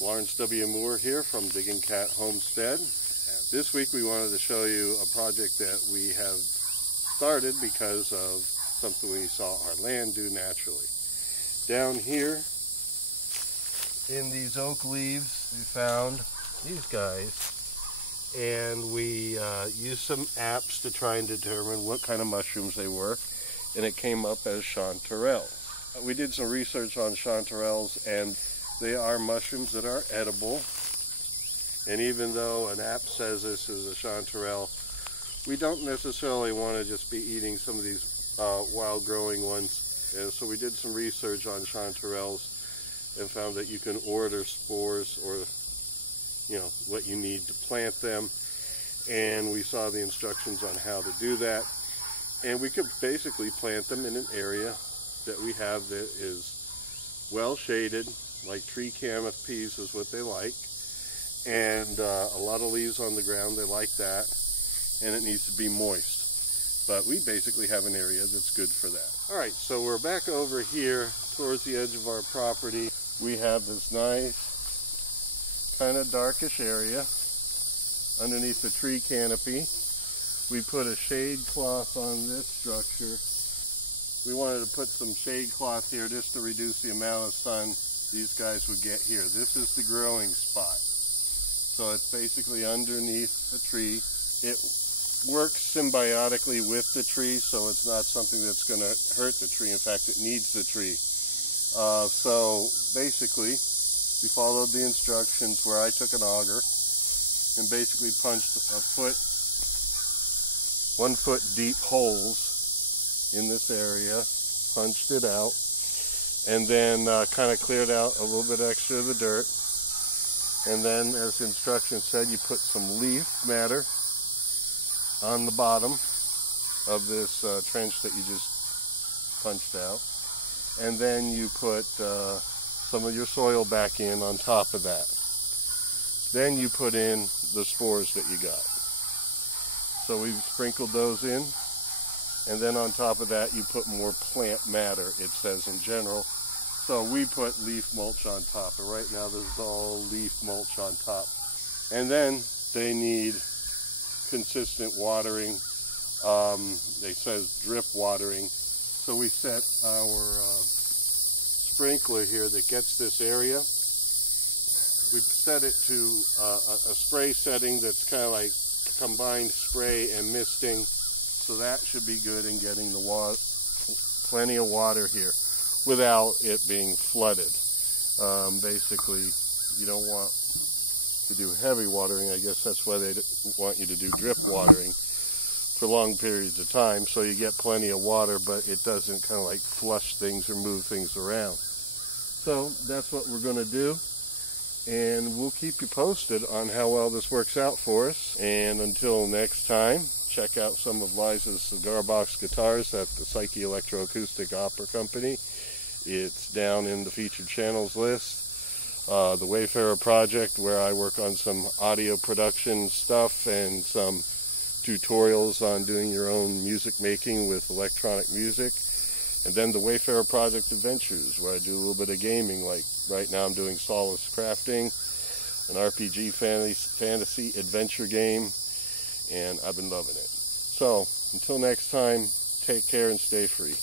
Lawrence W. Moore here from Digging Cat Homestead. This week we wanted to show you a project that we have started because of something we saw our land do naturally. Down here in these oak leaves we found these guys, and we used some apps to try and determine what kind of mushrooms they were, and it came up as chanterelles. We did some research on chanterelles, and they are mushrooms that are edible. And even though an app says this is a chanterelle, we don't necessarily want to just be eating some of these wild growing ones. And so we did some research on chanterelles and found that you can order spores, or what you need to plant them. And we saw the instructions on how to do that. And we could basically plant them in an area that we have that is well shaded, like tree canopies is what they like, and a lot of leaves on the ground, they like that, and it needs to be moist. But we basically have an area that's good for that. Alright, so we're back over here towards the edge of our property. We have this nice kind of darkish area underneath the tree canopy. We put a shade cloth on this structure. We wanted to put some shade cloth here just to reduce the amount of sun these guys would get here. This is the growing spot. So it's basically underneath a tree. It works symbiotically with the tree, so it's not something that's going to hurt the tree. In fact, it needs the tree. So basically, we followed the instructions where I took an auger and basically punched 1 foot deep holes in this area, punched it out, and then kind of cleared out a little bit extra of the dirt. And then, as the instructions said, you put some leaf matter on the bottom of this trench that you just punched out. And then you put some of your soil back in on top of that. Then you put in the spores that you got. So we've sprinkled those in. And then on top of that, you put more plant matter, it says in general. So we put leaf mulch on top. And right now, this is all leaf mulch on top. And then they need consistent watering. They says drip watering. So we set our sprinkler here that gets this area. We set it to a spray setting that's kind of like combined spray and misting. So that should be good in getting the plenty of water here without it being flooded. Basically, you don't want to do heavy watering. I guess that's why they want you to do drip watering for long periods of time, so you get plenty of water, but it doesn't kind of like flush things or move things around. So that's what we're going to do, and we'll keep you posted on how well this works out for us. And until next time, check out some of Liza's cigar box guitars at the Psyche Electroacoustic Opera Company. It's down in the featured channels list. The Wayfarer Project, where I work on some audio production stuff and some tutorials on doing your own music making with electronic music. And then the Wayfarer Project Adventures, where I do a little bit of gaming, like right now I'm doing Solace Crafting, an RPG fantasy adventure game, and I've been loving it. So, until next time, take care and stay free.